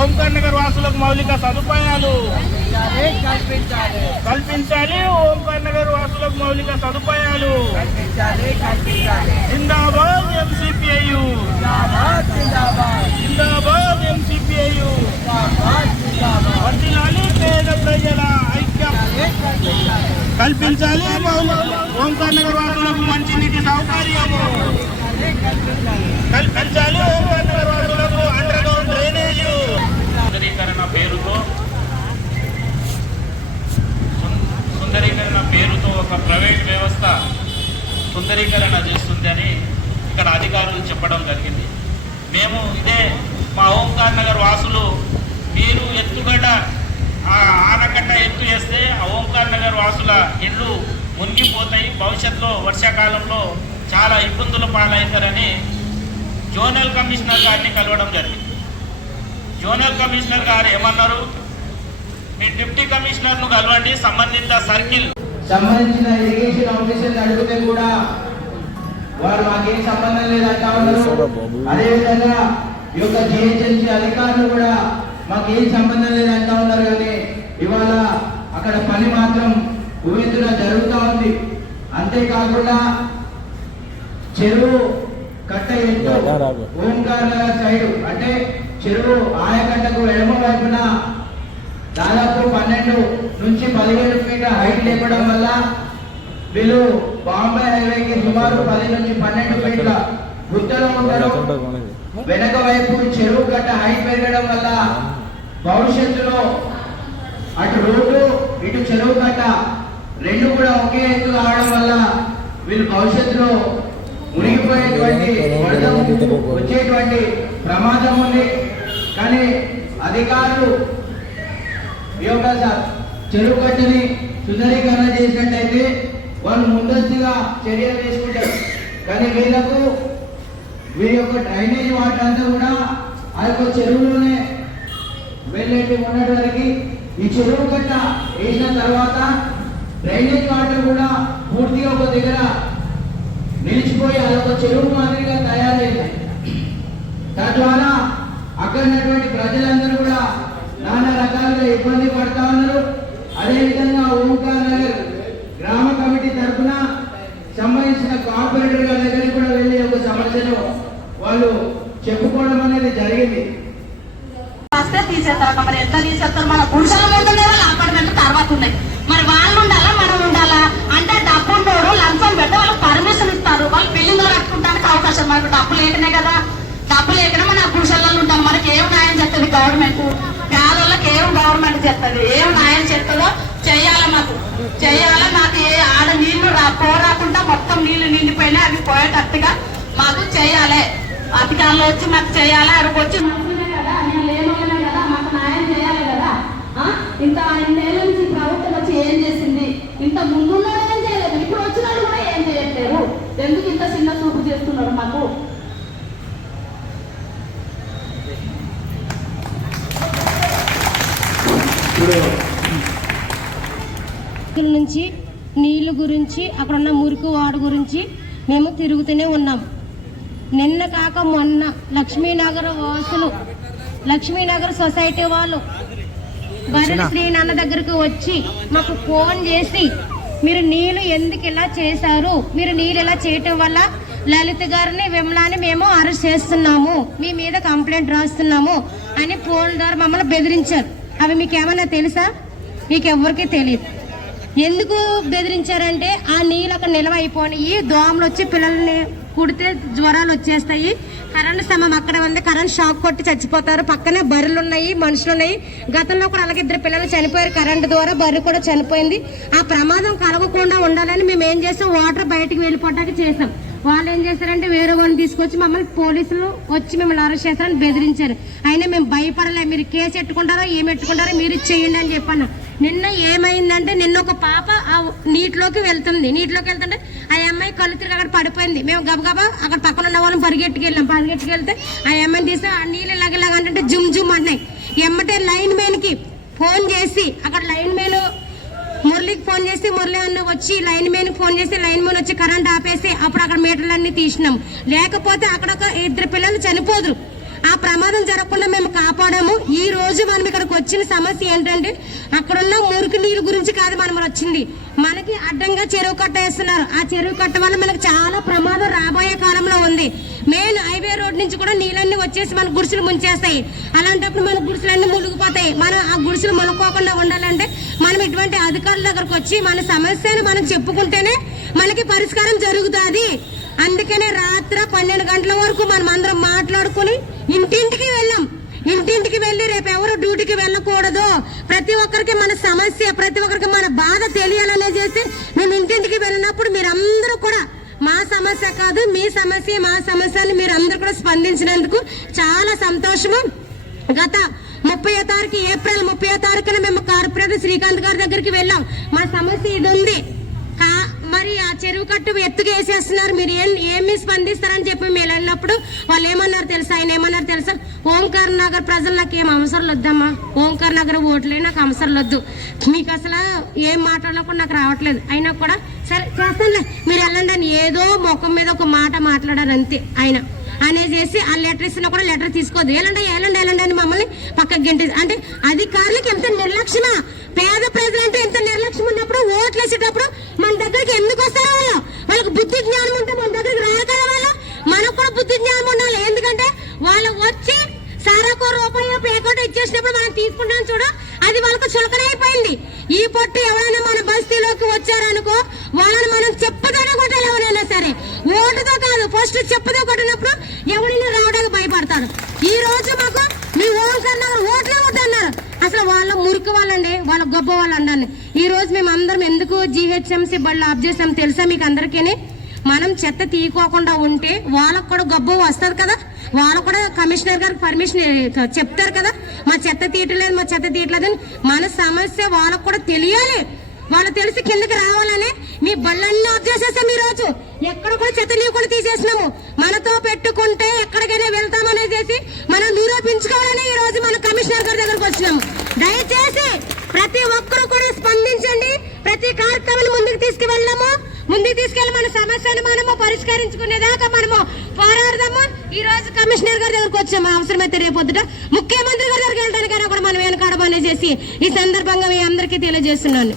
ఓంకార్ నగర్ వాసులకు మౌలిక సదుపాయాలు. కల్పించాలి కల్పించాలి. ఓంకార్ నగర్ వాసులకు మౌలిక సదుపాయాలు. జిందాబాద్ ఎంసీపీఐయు జిందాబాద్ ఎంసీపీఐయు వర్ధిల్లాలి పేద ప్రజల ఐక్యం. కల్పించాలి ఓంకార్ నగర్ వాసులకు మంచినీటి సౌకర్యము. కల్పించాలి ఓంకార్ నగర్ వాసులకు అండర్ గ్రౌండ్ డ్రైనేజ్ సుందరీకరణ పేరుతో సుం- సుందరీకరణ పేరుతో ఒక ప్రైవేట్ వ్యవస్థ ధృవీకరణ చేస్తుంది అని ఇక్కడ అధికారులు చెప్పడం జరిగింది. మేము ఇదే మా ఓంకార్ నగర్ వాసులు మీరు ఎత్తుగడ్డ ఆనకట్ట ఎత్తు వేస్తే ఆ ఓంకార్ నగర్ వాసుల ఇళ్ళు మునిగిపోతాయి. భవిష్యత్తులో వర్షాకాలంలో చాలా ఇబ్బందుల పాలవుతారని జోనల్ కమిషనర్ గారిని కలవడం జరిగింది. జోనల్ కమిషనర్ గారు ఏమన్నారు? మీ డిప్యూటీ కమిషనర్ను కలవండి. సంబంధిత సర్కిల్ సంబంధించిన ఇరిగేషన్ ఆఫీసర్ని అడిగితే కూడా వారు మాకేం సంబంధం లేదంటా ఉన్నారు. అదే విధంగా ఈ యొక్క జిహెచ్ఎంసీ అధికారులు కూడా మాకేం సంబంధం లేదంటా ఉన్నారు కానీ ఇవాళ అక్కడ పని మాత్రం ఊహితున జరుగుతూ ఉంది. అంతేకాకుండా చెరువు కట్ట ఎత్తు ఓంకార్ నగర్ సైడ్ అంటే చెరువు ఆయకట్టకు ఎడమ వైపున దాదాపు పన్నెండు నుంచి పదిహేడు ఫీట్ల హైట్ లేపడం వల్ల వీళ్ళు బాంబే హైవేకి సుమారు పది నుంచి పన్నెండు ఫీట్ల వెనక వైపు చెరువు గట్ట హైట్ పెరగడం వల్ల భవిష్యత్తులో అటు రోడ్డు ఇటు చెరువు గట్ట రెండు కూడా ఒకే ఎత్తు కావడం వల్ల వీళ్ళు భవిష్యత్తులో మునిగిపోయేటువంటి వచ్చేటువంటి ప్రమాదం ఉంది. కానీ అధికారులు ఈ యొక్క చెరువు కట్టని సుందరీకరణ చేసినట్టయితే వాళ్ళు ముందస్తుగా చర్యలు తీసుకుంటారు. కానీ వీళ్ళకు వీరి యొక్క డ్రైనేజ్ వాటర్ అంతా కూడా ఆ యొక్క చెరువులోనే వెళ్ళేటి ఉన్నటి ఈ చెరువు కట్ట వేసిన తర్వాత డ్రైనేజ్ వాటర్ కూడా పూర్తిగా ఒక దగ్గర నిలిచిపోయి అదొక చెరువు మాదిరిగా తయారైంది. తద్వారా అక్కడ ఉన్నటువంటి ప్రజలందరూ కూడా నానా రకాలుగా ఇబ్బంది పడతా ఉన్నారు. అదేవిధంగా ఓంకార్ నగర్ గ్రామ కమిటీ తరఫున సంబంధించిన కార్పొరేటర్ గారి దగ్గరికి కూడా వెళ్ళి ఒక సమస్యను వాళ్ళు చెప్పుకోవడం అనేది జరిగింది వస్తే తీసేస్తారు మరి ఎంత తీసేస్తారు మన పురుషుల ముందు ఉన్నాయి వాళ్ళ అపార్ట్మెంట్ తర్వాత ఉన్నాయి మరి వాళ్ళు ఉండాలా మనం ఉండాలా అంటే డబ్బు ఉండోడు లంచం పెడితే వాళ్ళకి పర్మిషన్ ఇస్తారు వాళ్ళు బిల్డింగ్ కట్టుకుంటానికి అవకాశం మనకు డబ్బు లేకనే కదా డబ్బు లేకనే మన పురుషులలో ఉంటాం మనకి ఏం న్యాయం చేస్తుంది గవర్నమెంట్ పేదోళ్ళకి ఏం గవర్నమెంట్ చెప్తుంది ఏం న్యాయం చెప్తుందో చెయ్యాలి మాకు. చెయ్యాలి మాకు ఏ ఆడ నీళ్ళు పోరాకుండా మొత్తం నీళ్ళు నిండిపోయినా అవి పోయేటట్టుగా మాకు చెయ్యాలి అధికారులు వచ్చి మాకు చేయాలి? అక్కడికి వచ్చి కదా నేను కదా మాకు చేయాలి కదా? ఇంత ఇన్నేళ్ళ నుంచి ప్రభుత్వం వచ్చి ఏం చేసింది? ఇంత ముందున్నాడు ఏం చేయలేదు. ఇప్పుడు వచ్చినాడు కూడా ఏం చేయట్లేదు. ఎందుకు ఇంత చిన్న చూపు చేస్తున్నారు మాకు? నుంచి నీళ్ళు గురించి అక్కడ ఉన్న మురికి వాడు గురించి మేము తిరుగుతూనే ఉన్నాం. నిన్న కాక మొన్న లక్ష్మీనగర్ వాసులు లక్ష్మీనగర్ సొసైటీ వాళ్ళు భరత్ శ్రీనాన్న దగ్గరకు వచ్చి మాకు ఫోన్ చేసి మీరు నీళ్ళు ఎందుకు ఇలా చేశారు? మీరు నీళ్ళు ఇలా చేయటం వల్ల లలిత గారిని విమలాని మేము అరెస్ట్ చేస్తున్నాము. మీ మీద కంప్లైంట్ రాస్తున్నాము అని ఫోన్ ద్వారా మమ్మల్ని బెదిరించారు. అవి మీకు ఏమైనా తెలుసా? మీకు ఎవరికీ తెలియదు ఎందుకు బెదిరించారంటే ఆ నీళ్ళు అక్కడ నిల్వ అయిపోయి దోమలు వచ్చి పిల్లల్ని కుడితే జ్వరాలు వచ్చేస్తాయి కరెంట్ స్తంభం అక్కడ ఉంది కరెంట్ షాక్ కొట్టి చచ్చిపోతారు పక్కనే బర్రెలు ఉన్నాయి మనుషులు ఉన్నాయి గతంలో కూడా అలాగే ఇద్దరు పిల్లలు చనిపోయారు కరెంట్ ద్వారా బర్రె కూడా చనిపోయింది. ఆ ప్రమాదం కలగకుండా ఉండాలని మేము ఏం చేసాం వాటర్ బయటకు వెళ్ళిపోవడానికి చేసాం. వాళ్ళు ఏం చేశారంటే వేరే వాళ్ళని తీసుకొచ్చి మమ్మల్ని పోలీసులు వచ్చి మిమ్మల్ని అరెస్ట్ చేస్తారని బెదిరించారు. అయినా మీరు కేసు ఎట్టుకుంటారో ఏం ఎట్టుకుంటారో మీరు చేయండి అని చెప్పాను నిన్న ఏమైందంటే నిన్న ఒక పాప ఆ నీటిలోకి వెళ్తుంది. నీటిలోకి వెళ్తుంటే ఆ అమ్మాయి కళ్ళు తిరిగి అక్కడ పడిపోయింది. మేము గబగబా అక్కడ పక్కన ఉన్న వాళ్ళని పరిగెట్టుకెళ్ళాం. పరిగెట్టుకెళ్తే ఆ అమ్మాయిని తీసి ఆ నీళ్ళు ఇలాగ ఇలాగ అంటే జుమ్ జుమ్ అంటున్నాయి. ఎమ్మటే లైన్ మ్యాన్కి ఫోన్ చేసి అక్కడ లైన్ మ్యాన్ మురళికి ఫోన్ చేసి మురళి అన్న వచ్చి లైన్ మ్యాన్ ఫోన్ చేసి లైన్ మ్యాన్ వచ్చి కరెంట్ ఆపేసి అప్పుడు అక్కడ మీటర్లన్నీ తీసినాం. లేకపోతే అక్కడ ఒక ఇద్దరు పిల్లలు చనిపోదురు. ప్రమాదం జరగకుండా మేము కాపాడాము. ఈ రోజు మనం ఇక్కడికి వచ్చిన సమస్య ఏంటంటే అక్కడున్న మురికి నీరు గురించి కాదు మనం వచ్చింది. మనకి అడ్డంగా చెరువు కట్ట వేస్తున్నారు. ఆ చెరువు కట్ట వల్ల మనకి చాలా ప్రమాదం రాబోయే కాలంలో ఉంది. మెయిన్ హైవే రోడ్ నుంచి కూడా నీళ్ళన్నీ వచ్చేసి మన గుడిసెలు ముంచేస్తాయి. అలాంటప్పుడు మన గుడిసెలన్నీ మునిగిపోతాయి. మనం ఆ గుడిసెలు మునుకోకుండా ఉండాలంటే మనం ఇటువంటి అధికారుల దగ్గరకు వచ్చి మన సమస్యను మనం చెప్పుకుంటేనే మనకి పరిష్కారం జరుగుతుంది. అందుకనే రాత్రి పన్నెండు గంటల వరకు మనం అందరం మాట్లాడుకుని ఇంటింటికి వెళ్ళాం. ఇంటింటికి వెళ్ళి రేపు ఎవరు డ్యూటీకి వెళ్ళకూడదు ప్రతి ఒక్కరికి మన సమస్య ప్రతి ఒక్కరికి మన బాధ తెలియాలనే చేసి మేము ఇంటింటికి వెళ్ళినప్పుడు మీరందరూ కూడా మా సమస్య కాదు మీ సమస్య మా సమస్య అని మీరు అందరూ కూడా స్పందించినందుకు చాలా సంతోషము. గత ముప్పై తారీఖు ఏప్రిల్ ముప్పై తారీఖున మేము కార్పొరేటర్ శ్రీకాంత్ గారి దగ్గరికి వెళ్ళాం. మా సమస్య ఇది ఉంది మరి ఆ చెరువు కట్టు ఎత్తుగా వేసేస్తున్నారు. మీరు ఏం ఏమి స్పందిస్తారని చెప్పి మేము వెళ్ళినప్పుడు వాళ్ళు ఏమన్నారు తెలుసా? ఆయన ఏమన్నారు తెలుసా? ఓంకార్ నగర్ ప్రజలు నాకు ఏం అవసరం వద్దమ్మా ఓంకార్ నగర్ ఓట్లే నాకు అవసరం వద్దు మీకు అసలు ఏం మాట్లాడకుండా నాకు రావట్లేదు. అయినా కూడా సరే చేస్తానులే. మీరు వెళ్ళండి అని ఏదో ముఖం మీద ఒక మాట మాట్లాడారు అంతే ఆయన. అనేసి ఆ లెటర్ ఇస్తున్నా కూడా లెటర్ తీసుకోవద్దు వెళ్ళండి వెళ్ళండి వెళ్ళండి అని మమ్మల్ని పక్కకి గంటే అంటే అధికారులకు ఎంత నిర్లక్ష్యమా? పేద ప్రజలంటే ఎంత నిర్లక్ష్యం ఉన్నప్పుడు ఓట్లు వేసేటప్పుడు మన దగ్గరికి ఎందుకు వస్తారో వాళ్ళు? వాళ్ళకి బుద్ధి జ్ఞానం ఉంటే మన దగ్గరికి రారు కదా వాళ్ళు? మనకు కూడా బుద్ధి జ్ఞానం ఉండాలి. ఎందుకంటే వాళ్ళు వచ్చి సారాకో రూపాయి పేకోట ఇచ్చేసినప్పుడు మనం తీసుకుంటాం చూడు అది వాళ్ళకు చులకనైపోయింది ఈ పొట్టు ఎవరైనా మన బస్తీలోకి వచ్చారనుకో వాళ్ళని మనం చెప్పుతోనే కొట్టాలి ఎవరైనా సరే. ఓటుతో కాదు ఫస్ట్ చెప్పుతో కొట్టినప్పుడు ఎవరైనా రావడానికి భయపడతారు. ఈ రోజు మాకు మీ ఓన్ నగర్ ఓట్లే కొట్టన్నారు అసలు వాళ్ళు మురికి వాళ్ళండి వాళ్ళ గొప్ప వాళ్ళు అండి ఈ రోజు మేము అందరం ఎందుకు జీహెచ్ఎంసీ బళ్ళు ఆఫ్ చేసాం తెలుసా మీకు అందరికీ మనం చెత్త తీయకోకుండా ఉంటే వాళ్ళకు కూడా గొప్ప వస్తుంది కదా. వాళ్ళు కూడా కమిషనర్ గారికి పర్మిషన్ చెప్తారు కదా. మా చెత్త తీయట్లేదు మా చెత్త తీయట్లేదు అని మన సమస్య వాళ్ళకు కూడా తెలియాలి. వాళ్ళు తెలిసి కిందకి రావాలని మీ బళ్ళన్నీ ఆఫ్ చేసేసాం ఈ రోజు ఎక్కడ కూడా చెత్త కూడా తీసేసినాము. మనతో పెట్టుకుంటే ఎక్కడికైనా వెళ్తామనేసి మనం నిరూపించుకోవాలని ఈ రోజు మన కమిషనర్ గారి దగ్గరకు వచ్చినాము దయచేసి ప్రతి ఒక్కరు కూడా స్పందించండి ప్రతి కార్యక్రమాన్ని ముందుకు తీసుకువెళ్ళము. ముందుకు తీసుకెళ్ళి మన సమస్యను మనము పరిష్కరించుకునేదాకా మనము పోరాడదాము. ఈ రోజు కమిషనర్ గారి దగ్గరకు వచ్చాము. అవసరమైతే రేపొద్దుట ముఖ్యమంత్రి గారి దగ్గరికి వెళ్ళడానికైనా కూడా మనం వెనకాడమని చేసి ఈ సందర్భంగా మీ అందరికీ తెలియజేస్తున్నాను.